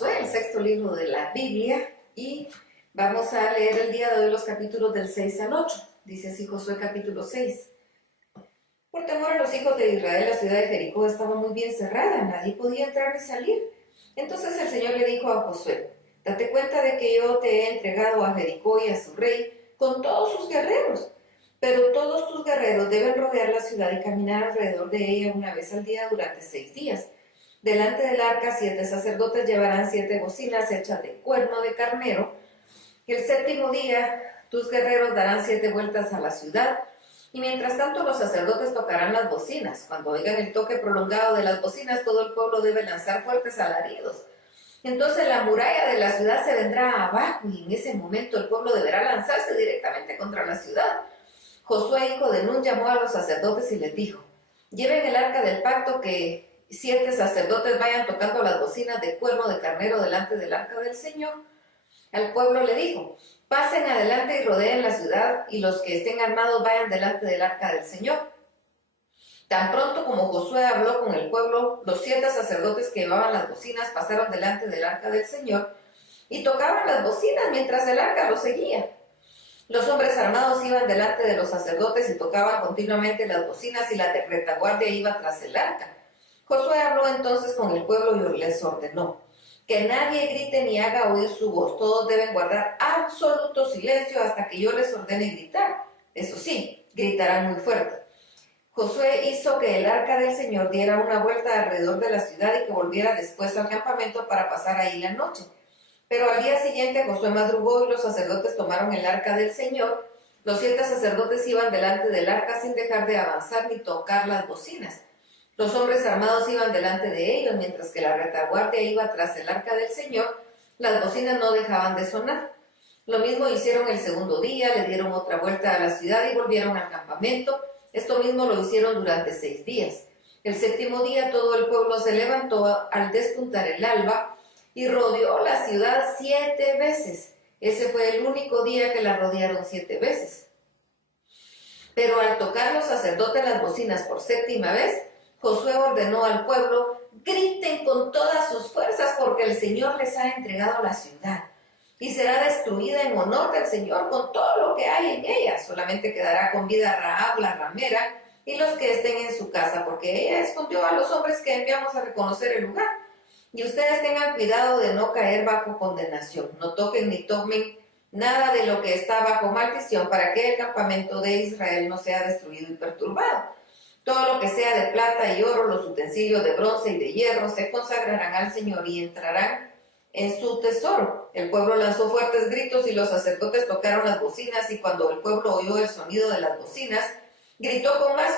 Josué, el sexto libro de la Biblia, y vamos a leer el día de hoy los capítulos del 6 al 8. Dice así Josué capítulo 6. Por temor a los hijos de Israel, la ciudad de Jericó estaba muy bien cerrada, nadie podía entrar ni salir. Entonces el Señor le dijo a Josué: date cuenta de que yo te he entregado a Jericó y a su rey con todos sus guerreros. Pero todos tus guerreros deben rodear la ciudad y caminar alrededor de ella una vez al día durante 6 días. Delante del arca 7 sacerdotes llevarán 7 bocinas hechas de cuerno de carnero. El séptimo día tus guerreros darán 7 vueltas a la ciudad, y mientras tanto los sacerdotes tocarán las bocinas. Cuando oigan el toque prolongado de las bocinas, todo el pueblo debe lanzar fuertes alaridos. Entonces la muralla de la ciudad se vendrá abajo, y en ese momento el pueblo deberá lanzarse directamente contra la ciudad. Josué, hijo de Nun, llamó a los sacerdotes y les dijo: lleven el arca del pacto, que 7 sacerdotes vayan tocando las bocinas de cuerno de carnero delante del arca del Señor. Al pueblo le dijo: pasen adelante y rodeen la ciudad, y los que estén armados vayan delante del arca del Señor. Tan pronto como Josué habló con el pueblo, los 7 sacerdotes que llevaban las bocinas pasaron delante del arca del Señor y tocaban las bocinas mientras el arca los seguía. Los hombres armados iban delante de los sacerdotes y tocaban continuamente las bocinas, y la retaguardia iba tras el arca. Josué habló entonces con el pueblo y les ordenó: que nadie grite ni haga oír su voz. Todos deben guardar absoluto silencio hasta que yo les ordene gritar. Eso sí, gritarán muy fuerte. Josué hizo que el arca del Señor diera una vuelta alrededor de la ciudad y que volviera después al campamento para pasar ahí la noche. Pero al día siguiente Josué madrugó y los sacerdotes tomaron el arca del Señor. Los 7 sacerdotes iban delante del arca sin dejar de avanzar ni tocar las bocinas. Los hombres armados iban delante de ellos, mientras que la retaguardia iba tras el arca del Señor. Las bocinas no dejaban de sonar. Lo mismo hicieron el segundo día, le dieron otra vuelta a la ciudad y volvieron al campamento. Esto mismo lo hicieron durante 6 días. El séptimo día todo el pueblo se levantó al despuntar el alba y rodeó la ciudad 7 veces. Ese fue el único día que la rodearon 7 veces. Pero al tocar los sacerdotes las bocinas por 7ª vez, Josué ordenó al pueblo: griten con todas sus fuerzas, porque el Señor les ha entregado la ciudad, y será destruida en honor del Señor con todo lo que hay en ella. Solamente quedará con vida Rahab la ramera y los que estén en su casa, porque ella escondió a los hombres que enviamos a reconocer el lugar. Y ustedes tengan cuidado de no caer bajo condenación. No toquen ni tomen nada de lo que está bajo maldición, para que el campamento de Israel no sea destruido y perturbado. Todo lo que sea de plata y oro, los utensilios de bronce y de hierro, se consagrarán al Señor y entrarán en su tesoro. El pueblo lanzó fuertes gritos y los sacerdotes tocaron las bocinas, y cuando el pueblo oyó el sonido de las bocinas, gritó con más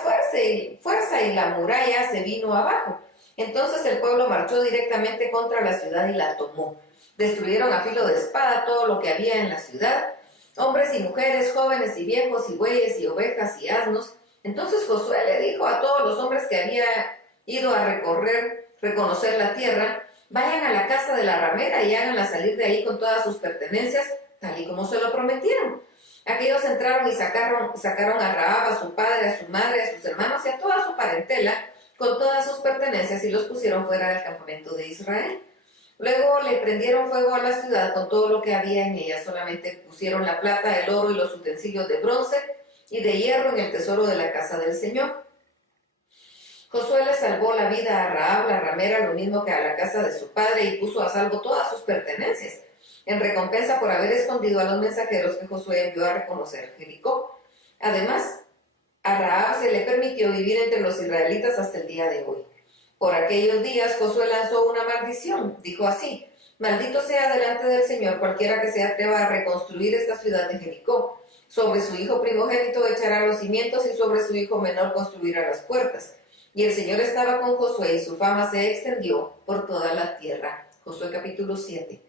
fuerza y la muralla se vino abajo. Entonces el pueblo marchó directamente contra la ciudad y la tomó. Destruyeron a filo de espada todo lo que había en la ciudad, hombres y mujeres, jóvenes y viejos, y bueyes y ovejas y asnos. Entonces Josué le dijo a todos los hombres que había ido a reconocer la tierra: vayan a la casa de la ramera y háganla salir de ahí con todas sus pertenencias, tal y como se lo prometieron. Aquellos entraron y sacaron a Rahab, a su padre, a su madre, a sus hermanos y a toda su parentela con todas sus pertenencias, y los pusieron fuera del campamento de Israel. Luego le prendieron fuego a la ciudad con todo lo que había en ella. Solamente pusieron la plata, el oro y los utensilios de bronce y de hierro en el tesoro de la casa del Señor. Josué le salvó la vida a Rahab la ramera, lo mismo que a la casa de su padre, y puso a salvo todas sus pertenencias, en recompensa por haber escondido a los mensajeros que Josué envió a reconocer Jericó. Además, a Rahab se le permitió vivir entre los israelitas hasta el día de hoy. Por aquellos días Josué lanzó una maldición. Dijo así: maldito sea delante del Señor cualquiera que se atreva a reconstruir esta ciudad de Jericó. Sobre su hijo primogénito echará los cimientos, y sobre su hijo menor construirá las puertas. Y el Señor estaba con Josué, y su fama se extendió por toda la tierra. Josué capítulo 7.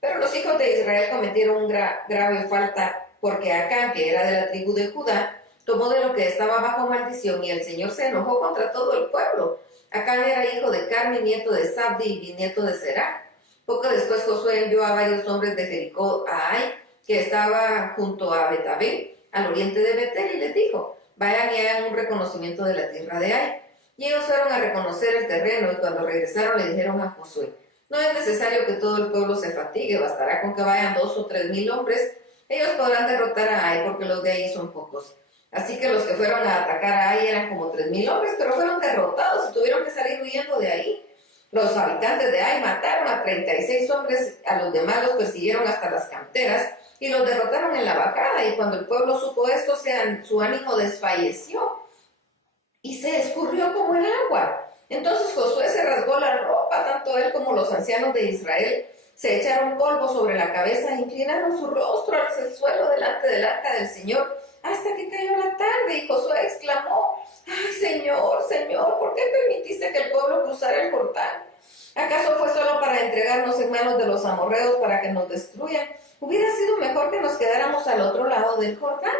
Pero los hijos de Israel cometieron una grave falta, porque Acán, que era de la tribu de Judá, tomó de lo que estaba bajo maldición, y el Señor se enojó contra todo el pueblo. Acán era hijo de Carmi, nieto de Zabdi y bisnieto de Será. Poco después Josué envió a varios hombres de Jericó a Ai, que estaba junto a Betabel, al oriente de Betel, y les dijo: vayan y hagan un reconocimiento de la tierra de Ai. Y ellos fueron a reconocer el terreno, y cuando regresaron le dijeron a Josué: No es necesario que todo el pueblo se fatigue, bastará con que vayan 2 o 3 mil hombres. Ellos podrán derrotar a Ai porque los de ahí son pocos. Así que los que fueron a atacar a Ai eran como 3 mil hombres, pero fueron derrotados y tuvieron que salir huyendo de ahí. Los habitantes de Ai mataron a 36 hombres, a los demás los persiguieron hasta las canteras y los derrotaron en la bajada. Y cuando el pueblo supo esto, su ánimo desfalleció y se escurrió como el agua. Entonces Josué se rasgó la ropa, tanto él como los ancianos de Israel se echaron polvo sobre la cabeza e inclinaron su rostro hacia el suelo delante del arca del Señor hasta que cayó la tarde. Y Josué exclamó: ¡Ay, Señor, Señor! ¿Por qué permitiste que el pueblo cruzara el Jordán? ¿Acaso fue solo para entregarnos en manos de los amorreos para que nos destruyan? Hubiera sido mejor que nos quedáramos al otro lado del Jordán.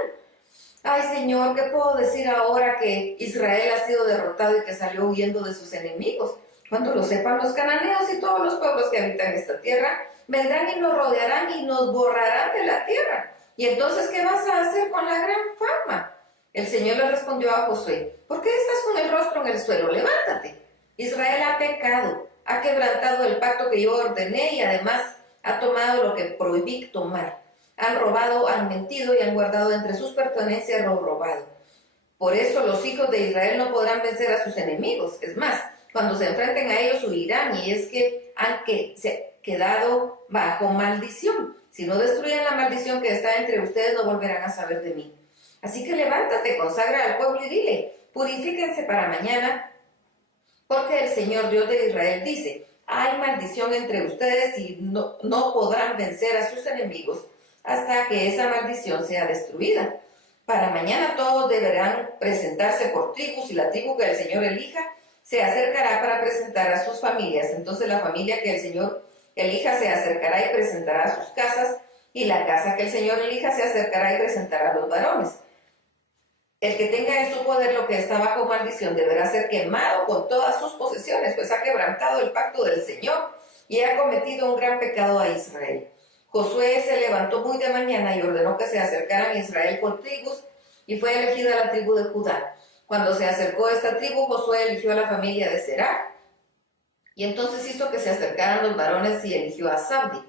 Ay, Señor, ¿qué puedo decir ahora que Israel ha sido derrotado y que salió huyendo de sus enemigos? Cuando lo sepan los cananeos y todos los pueblos que habitan esta tierra, vendrán y nos rodearán y nos borrarán de la tierra. ¿Y entonces qué vas a hacer con la gran fama? El Señor le respondió a Josué: ¿por qué estás con el rostro en el suelo? Levántate. Israel ha pecado, ha quebrantado el pacto que yo ordené y además ha tomado lo que prohibí tomar. Han robado, han mentido y han guardado entre sus pertenencias lo robado. Por eso los hijos de Israel no podrán vencer a sus enemigos. Es más, cuando se enfrenten a ellos huirán, y es que han quedado bajo maldición. Si no destruyen la maldición que está entre ustedes, no volverán a saber de mí. Así que levántate, consagra al pueblo y dile: purifíquense para mañana, porque el Señor Dios de Israel dice: hay maldición entre ustedes y no podrán vencer a sus enemigos hasta que esa maldición sea destruida. Para mañana todos deberán presentarse por tribus, y la tribu que el Señor elija se acercará para presentar a sus familias. Entonces la familia que el Señor elija se acercará y presentará a sus casas, y la casa que el Señor elija se acercará y presentará a los varones. El que tenga en su poder lo que está bajo maldición deberá ser quemado con todas sus posesiones, pues ha quebrantado el pacto del Señor y ha cometido un gran pecado a Israel. Josué se levantó muy de mañana y ordenó que se acercaran a Israel por tribus, y fue elegida la tribu de Judá. Cuando se acercó esta tribu, Josué eligió a la familia de Será, y entonces hizo que se acercaran los varones y eligió a Zabdi.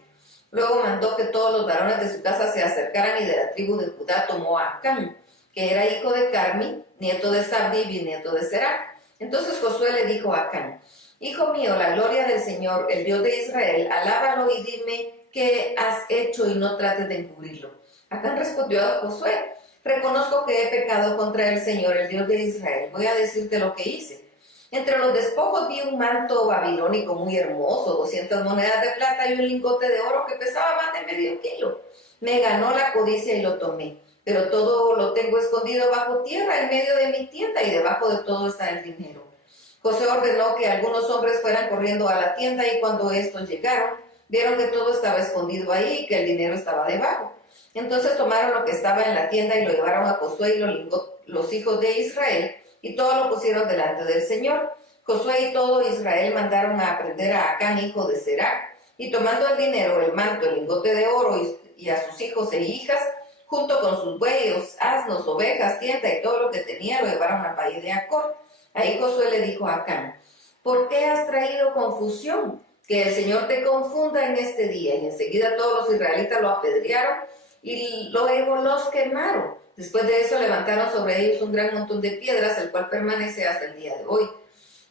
Luego mandó que todos los varones de su casa se acercaran, y de la tribu de Judá tomó a Acán, que era hijo de Carmi, nieto de Zabdi y bisnieto de Será. Entonces Josué le dijo a Acán: hijo mío, la gloria del Señor, el Dios de Israel, alábalo y dime qué has hecho y no trates de encubrirlo. Acán respondió a Josué: reconozco que he pecado contra el Señor, el Dios de Israel. Voy a decirte lo que hice. Entre los despojos vi un manto babilónico muy hermoso, 200 monedas de plata y un lingote de oro que pesaba más de medio kilo. Me ganó la codicia y lo tomé, pero todo lo tengo escondido bajo tierra en medio de mi tienda, y debajo de todo está el dinero. Josué ordenó que algunos hombres fueran corriendo a la tienda, y cuando estos llegaron, vieron que todo estaba escondido ahí y que el dinero estaba debajo. Entonces tomaron lo que estaba en la tienda y lo llevaron a Josué y los hijos de Israel, y todo lo pusieron delante del Señor. Josué y todo Israel mandaron a prender a Acán, hijo de Será, y tomando el dinero, el manto, el lingote de oro y a sus hijos e hijas, junto con sus bueyes, asnos, ovejas, tienda y todo lo que tenía, lo llevaron al valle de Acor. Ahí Josué le dijo a Acán: ¿por qué has traído confusión? Que el Señor te confunda en este día. Y enseguida todos los israelitas lo apedrearon y luego los quemaron. Después de eso levantaron sobre ellos un gran montón de piedras, el cual permanece hasta el día de hoy.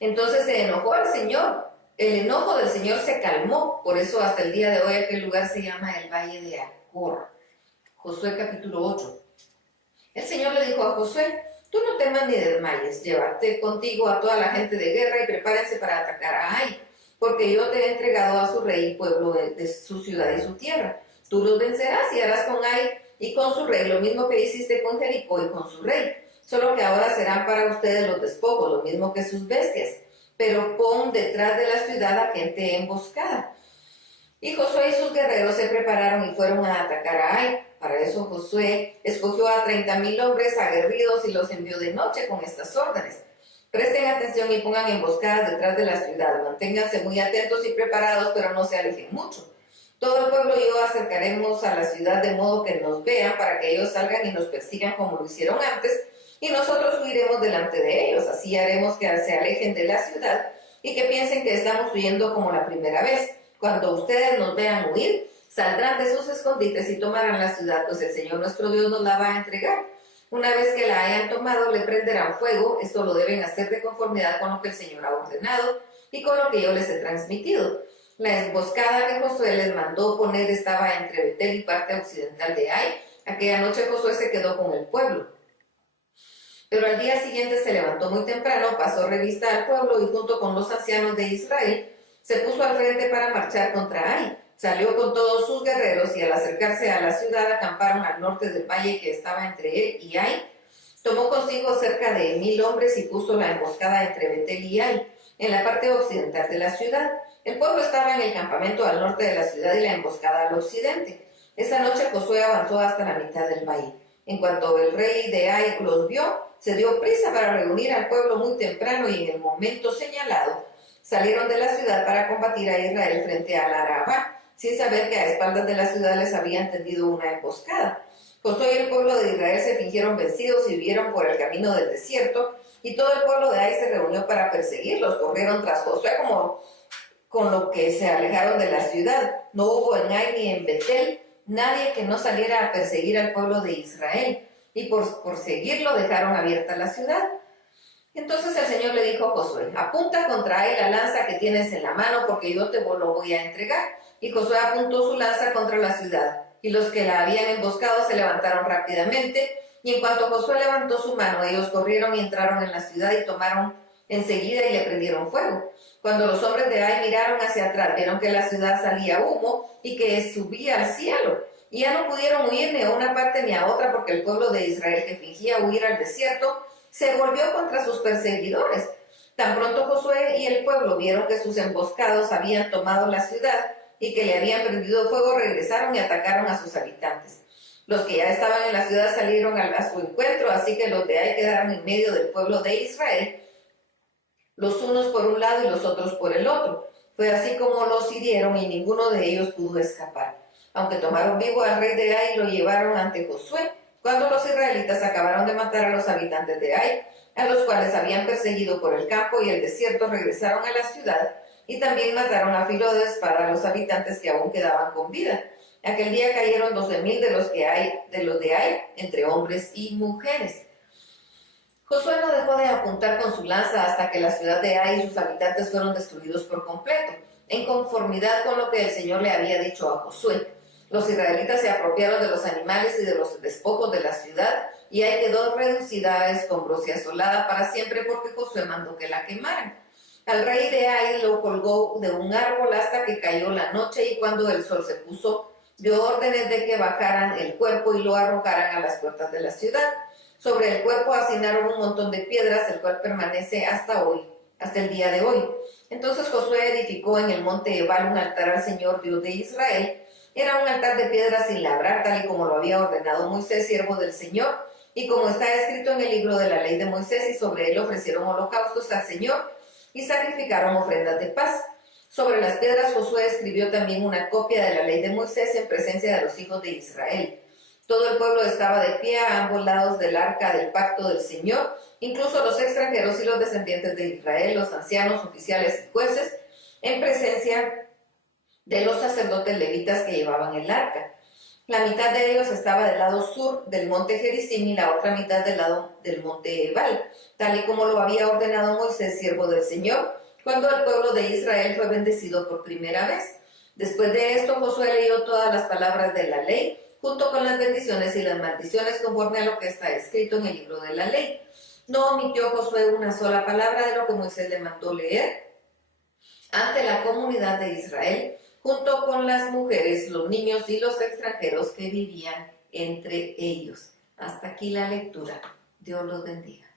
Entonces se enojó el Señor. El enojo del Señor se calmó. Por eso hasta el día de hoy aquel lugar se llama el Valle de Acor. Josué capítulo 8. El Señor le dijo a Josué: tú no temas ni desmayes. Llévate contigo a toda la gente de guerra y prepárense para atacar a Ai, porque yo te he entregado a su rey y pueblo de su ciudad y su tierra. Tú los vencerás y harás con Ai y con su rey lo mismo que hiciste con Jericó y con su rey. Solo que ahora serán para ustedes los despojos, lo mismo que sus bestias. Pero pon detrás de la ciudad a gente emboscada. Y Josué y sus guerreros se prepararon y fueron a atacar a Ai. Para eso Josué escogió a 30,000 hombres aguerridos y los envió de noche con estas órdenes: presten atención y pongan emboscadas detrás de la ciudad. Manténganse muy atentos y preparados, pero no se alejen mucho. Todo el pueblo y yo acercaremos a la ciudad de modo que nos vean, para que ellos salgan y nos persigan como lo hicieron antes, y nosotros huiremos delante de ellos. Así haremos que se alejen de la ciudad y que piensen que estamos huyendo como la primera vez. Cuando ustedes nos vean huir, saldrán de sus escondites y tomarán la ciudad, pues el Señor nuestro Dios nos la va a entregar. Una vez que la hayan tomado, le prenderán fuego. Esto lo deben hacer de conformidad con lo que el Señor ha ordenado y con lo que yo les he transmitido. La emboscada que Josué les mandó poner estaba entre Betel y parte occidental de Ai. Aquella noche Josué se quedó con el pueblo. Pero al día siguiente se levantó muy temprano, pasó revista al pueblo y junto con los ancianos de Israel se puso al frente para marchar contra Ai. Salió con todos sus guerreros y al acercarse a la ciudad acamparon al norte del valle que estaba entre él y Ai. Tomó consigo cerca de 1000 hombres y puso la emboscada entre Betel y Ai, en la parte occidental de la ciudad. El pueblo estaba en el campamento al norte de la ciudad y la emboscada al occidente. Esa noche Josué avanzó hasta la mitad del valle. En cuanto el rey de Ai los vio, se dio prisa para reunir al pueblo muy temprano y en el momento señalado salieron de la ciudad para combatir a Israel frente al Arabá, sin saber que a espaldas de la ciudad les habían tendido una emboscada. Josué y el pueblo de Israel se fingieron vencidos y huyeron por el camino del desierto, y todo el pueblo de Ai se reunió para perseguirlos. Corrieron tras Josué como con lo que se alejaron de la ciudad. No hubo en Ai ni en Betel nadie que no saliera a perseguir al pueblo de Israel, y por seguirlo dejaron abierta la ciudad. Entonces el Señor le dijo a Josué: apunta contra él la lanza que tienes en la mano, porque yo te lo voy a entregar. Y Josué apuntó su lanza contra la ciudad, y los que la habían emboscado se levantaron rápidamente, y en cuanto Josué levantó su mano, ellos corrieron y entraron en la ciudad y tomaron enseguida y le prendieron fuego. Cuando los hombres de Ai miraron hacia atrás, vieron que la ciudad salía humo y que subía al cielo, y ya no pudieron huir ni a una parte ni a otra, porque el pueblo de Israel, que fingía huir al desierto, se volvió contra sus perseguidores. Tan pronto Josué y el pueblo vieron que sus emboscados habían tomado la ciudad y que le habían prendido fuego, regresaron y atacaron a sus habitantes. Los que ya estaban en la ciudad salieron a su encuentro, así que los de Ai quedaron en medio del pueblo de Israel, los unos por un lado y los otros por el otro. Fue así como los hirieron y ninguno de ellos pudo escapar. Aunque tomaron vivo al rey de Ai y lo llevaron ante Josué, cuando los israelitas acabaron de matar a los habitantes de Ai, a los cuales habían perseguido por el campo y el desierto, regresaron a la ciudad y también mataron a filo de espada a los habitantes que aún quedaban con vida. Aquel día cayeron 12,000 de los de Ai, entre hombres y mujeres. Josué no dejó de apuntar con su lanza hasta que la ciudad de Ai y sus habitantes fueron destruidos por completo, en conformidad con lo que el Señor le había dicho a Josué. Los israelitas se apropiaron de los animales y de los despojos de la ciudad, y Ai quedó reducida a escombros y asolada para siempre, porque Josué mandó que la quemaran. Al rey de Ai lo colgó de un árbol hasta que cayó la noche, y cuando el sol se puso, dio órdenes de que bajaran el cuerpo y lo arrojaran a las puertas de la ciudad. Sobre el cuerpo hacinaron un montón de piedras, el cual permanece hasta el día de hoy. Entonces Josué edificó en el monte Ebal un altar al Señor Dios de Israel. Era un altar de piedra sin labrar, tal y como lo había ordenado Moisés, siervo del Señor, y como está escrito en el libro de la ley de Moisés, y sobre él ofrecieron holocaustos al Señor y sacrificaron ofrendas de paz. Sobre las piedras Josué escribió también una copia de la ley de Moisés en presencia de los hijos de Israel. Todo el pueblo estaba de pie a ambos lados del arca del pacto del Señor, incluso los extranjeros y los descendientes de Israel, los ancianos, oficiales y jueces, en presencia de los sacerdotes levitas que llevaban el arca. La mitad de ellos estaba del lado sur del monte Gerizim y la otra mitad del lado del monte Ebal, tal y como lo había ordenado Moisés, siervo del Señor, cuando el pueblo de Israel fue bendecido por primera vez. Después de esto, Josué leyó todas las palabras de la ley, junto con las bendiciones y las maldiciones, conforme a lo que está escrito en el libro de la ley. No omitió Josué una sola palabra de lo que Moisés le mandó leer ante la comunidad de Israel, junto con las mujeres, los niños y los extranjeros que vivían entre ellos. Hasta aquí la lectura. Dios los bendiga.